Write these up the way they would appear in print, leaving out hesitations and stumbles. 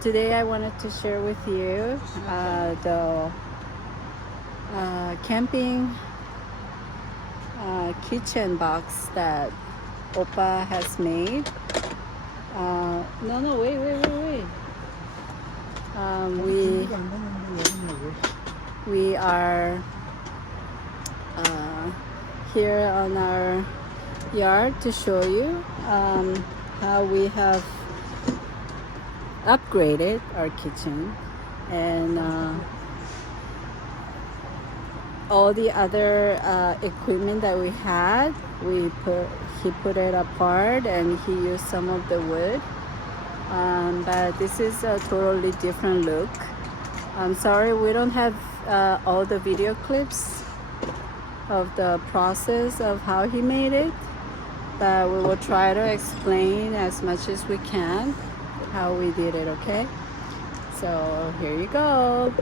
Today I wanted to share with you the camping kitchen box that OPPA has made. No, wait. We are here on our yard to show you how we have upgraded our kitchen, and all the other equipment that we had, he put it apart and he used some of the wood, but this is a totally different look. I'm sorry we don't have all the video clips of the process of how he made it, but we will try to explain as much as we can how we did it, okay? So here you go.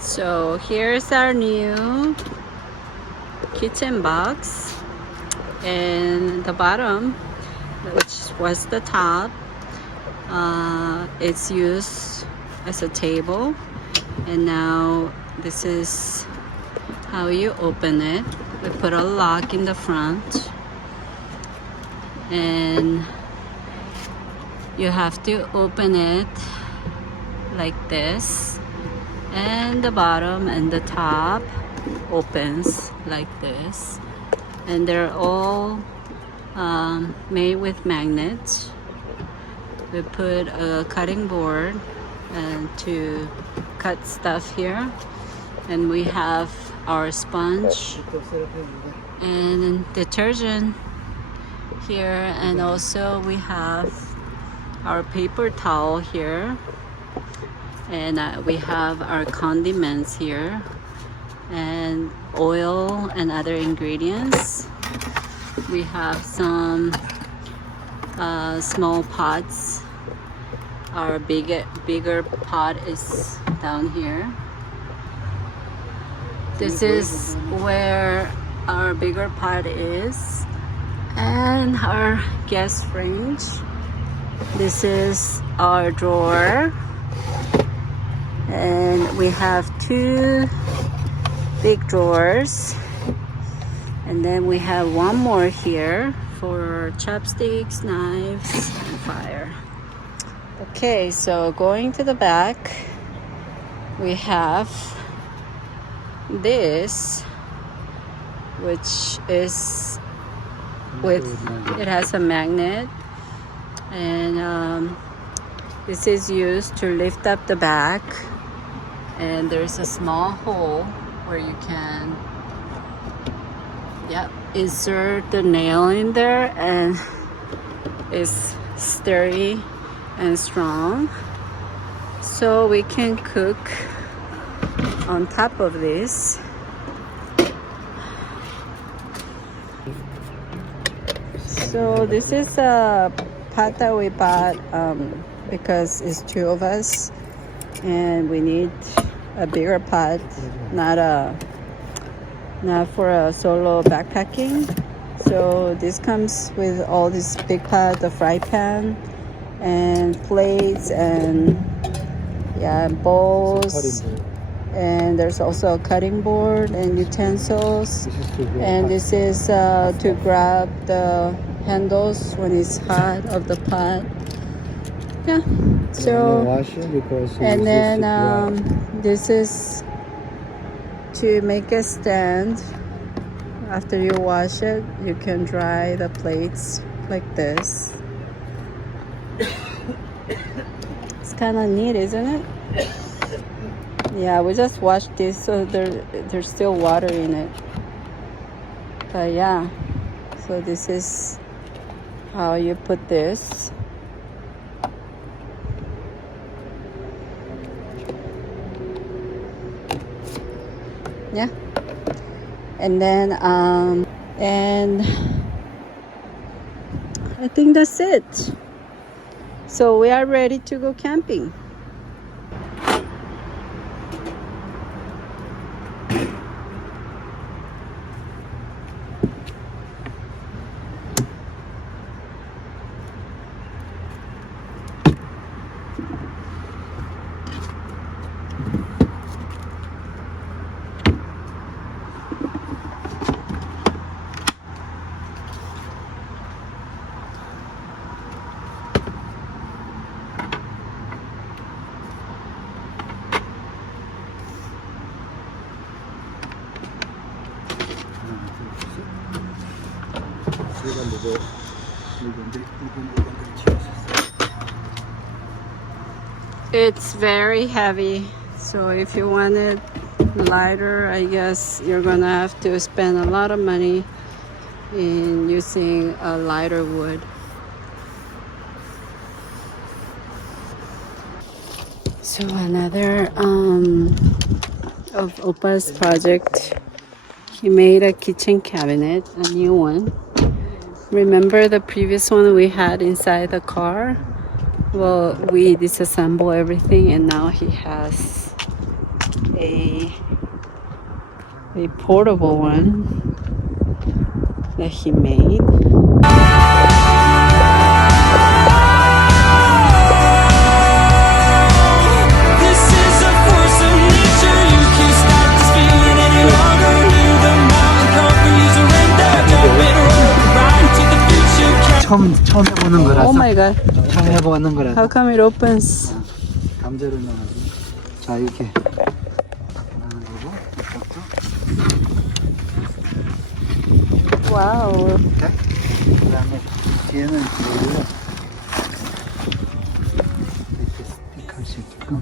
So here's our new kitchen box, and the bottom, which was the top, it's used as a table, and now this is how you open it. We put a lock in the front, and you have to open it like this, and the bottom and the top opens like this, and they're all made with magnets. We put a cutting board and to cut stuff here, and we have our sponge and detergent here, and also we have our paper towel here, and we have our condiments here, and oil and other ingredients. We have some small pots. Our bigger pot is down here. This is where our bigger pot is, and our guest range. This is our drawer, and we have two big drawers, and then we have one more here for chopsticks, knives, and fire. Okay, so going to the back, we have this, which is it has a magnet, and this is used to lift up the back, and there's a small hole where you can insert the nail in there, and it's sturdy and strong, so we can cook on top of this. So this is a pot that we bought because it's two of us and we need a bigger pot, not for a solo backpacking. So this comes with all this big pot, the fry pan and plates and bowls, and there's also a cutting board and utensils, and this is to grab the handles when it's hot of the pot. So and then this is to make a stand. After you wash it, you can dry the plates like this. It's kind of neat, isn't it? Yeah, we just washed this, so there's still water in it. But yeah, so this is how you put this. Yeah, and then And I think that's it. So we are ready to go camping. It's very heavy, so if you want it lighter, I guess you're gonna have to spend a lot of money in using a lighter wood. So another of OPPA's project, he made a kitchen cabinet, a new one. Remember the previous one we had inside the car? Well, we disassemble everything, and now he has a portable one that he made. This is a force of nature. You can't stop this feeling any longer. Hear the mountain conquer, you surrender. Jump and roll, ride to the future. 처음 해보는 거라서. Oh my god. 처음 해보는 거라서. How come it opens? 감자를 넣어가지고. 자, 이렇게 하는 거고. Wow. 그 다음에 뒤에는 이걸로 이렇게 스틱할 수 있게끔.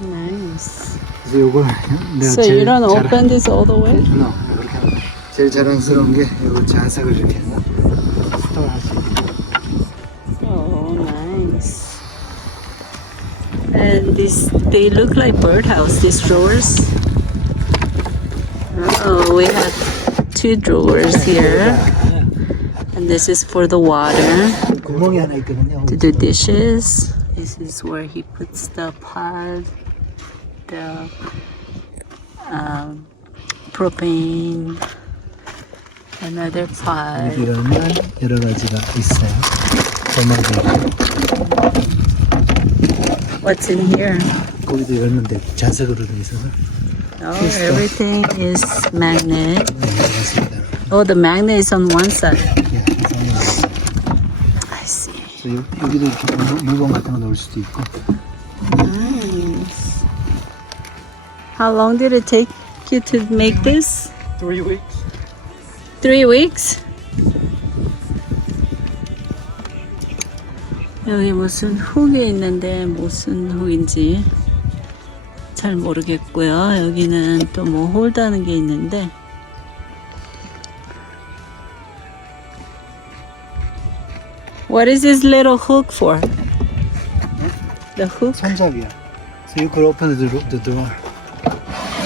Nice. 그래서 이걸 내가 So you don't open this all the way? No, 이렇게 하는 거야. 제일 자랑스러운 게 이거 자석을 이렇게 해서 스토어할 수 있게. Oh, nice. And they look like birdhouse, these drawers. Oh, we have 2 drawers here. And this is for the water, 구멍이 하나 있거든요. to do dishes. This is where he puts the pot, the propane, another pot. 이러면 여러 가지가 있어요. 도마도 What's in here? 거기도 열면 돼. 자석으로 돼 있어서. Oh, everything is magnet. 네, 맞습니다. Oh, the magnet is on one side. 예, I see. 그래서 여기도 이렇게 물건 같은 거 넣을 수도 있고. Nice. How long did it take you to make this? 3 weeks. 3 weeks? 여기 무슨 훅이 있는데 무슨 훅인지 잘 모르겠고요. 여기는 또 뭐 홀드하는 게 있는데. What is this little hook for? The hook? 손잡이야. So you could open the door.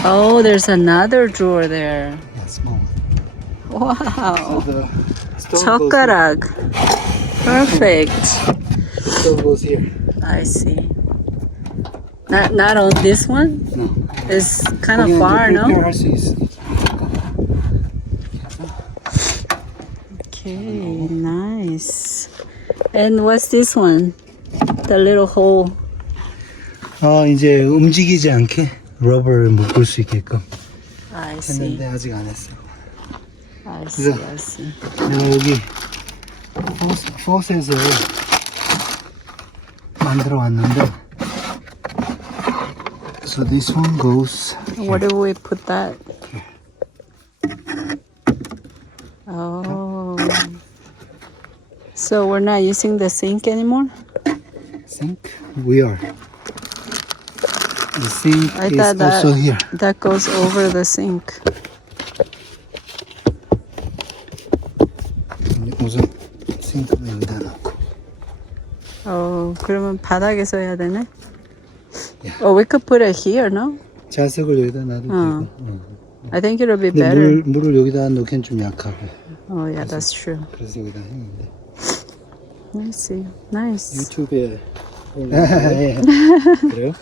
Oh, there's another drawer there. Yeah, small one. Wow. So the stove 젓가락. Perfect. the stove goes here. I see. Not on this one? No. It's kind of far, no? 할 수 있어. Okay, nice. And what's this one? The little hole. 이제 움직이지 않게 러버를 묶을 수 있게끔 I see. 했는데 아직 안 했어. I see. I see. 내가 여기 포셋을 만들어 왔는데, so this one goes here. Where do we put that? Oh. So we're not using the sink anymore? Sink? We are. The sink I is thought also here. that goes over the sink. 우선 그러면 바닥에서 해야 되네? Yeah. Oh, we could put it here, no? 자석을 여기다 놔도 되고. I think it'll be 근데 better. 물을 여기다 놓기엔 좀 약하고. Oh, yeah, that's true. 그래서 여기다 했는데. I see. Nice. 유튜브에 예. 그래요?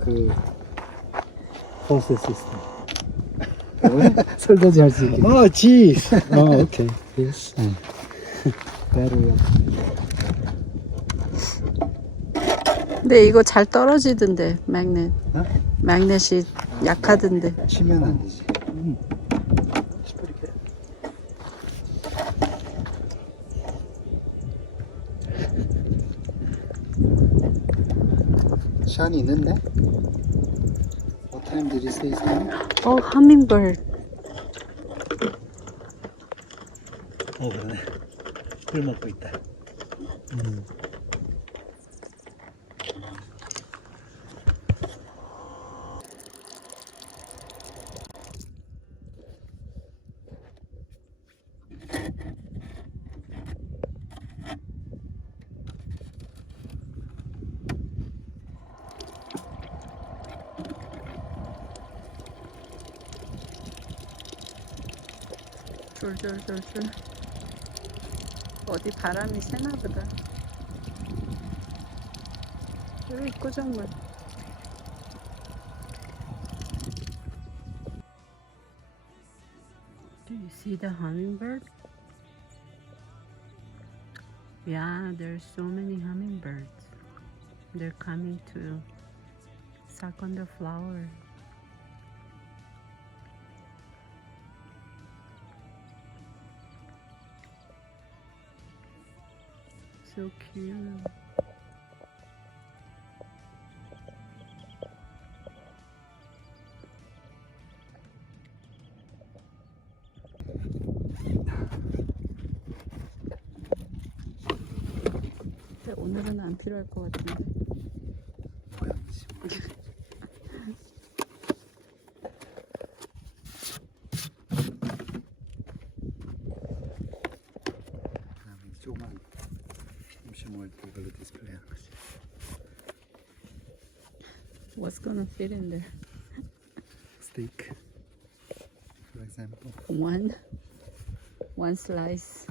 그 호스 시스템. 설거지 할 수 있게. 어, 지. 오케이. Yes. Better. 근데 이거 잘 떨어지던데, magnet. 어? magnet이 약하던데. 치면 안 되지. It's pretty good. 샤니 늦네? What time did you say something? Oh, hummingbird. 그러네. 꿀 먹고 있다. 졸졸졸졸. 어디 바람이 새나 보다. 여기 있고 정말. Do you see the hummingbird? Yeah, there's so many hummingbirds. They're coming to suck on the flower. So cute. 근데 오늘은 안 필요할 것 같은데. 조그만 음식물 이걸로 디스플레이 하는 거지. What's gonna fit in there? Steak, for example. One slice.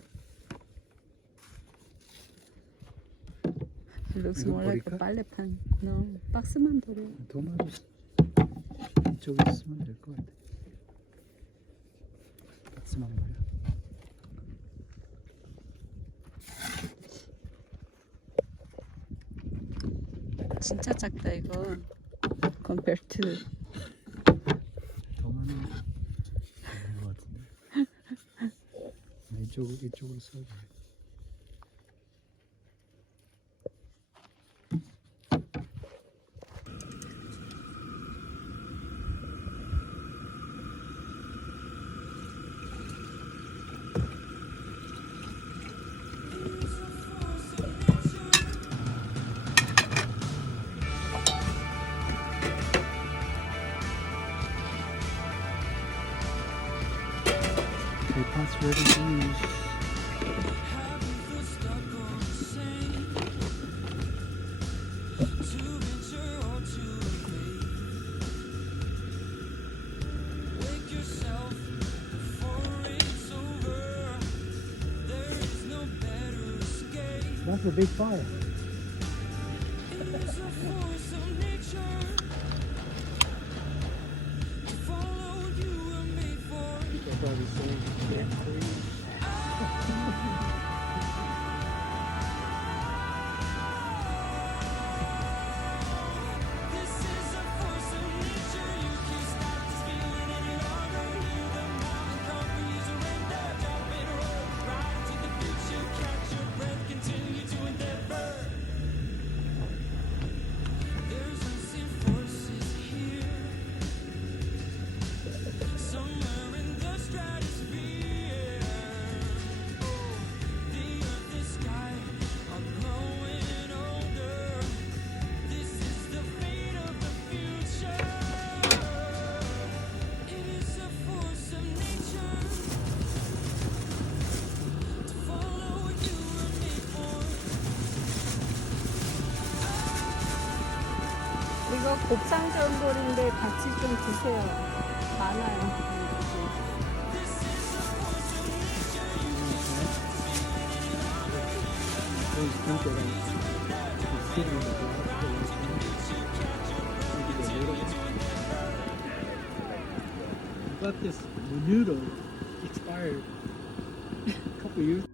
It looks 이거 more like a 버릴까? 빨래판. No, 박스만 버려. 도마도 이쪽에 있으면 될 것 같아. 박스만 버려. 진짜 작다 이거. Compared to. 도마는 아닌 것 같은데. 이쪽으로 써야 돼. Pass ready to use. That's a big fire. 곱창 전골인데 같이 좀 드세요. 많아요. Got this noodle expired a couple years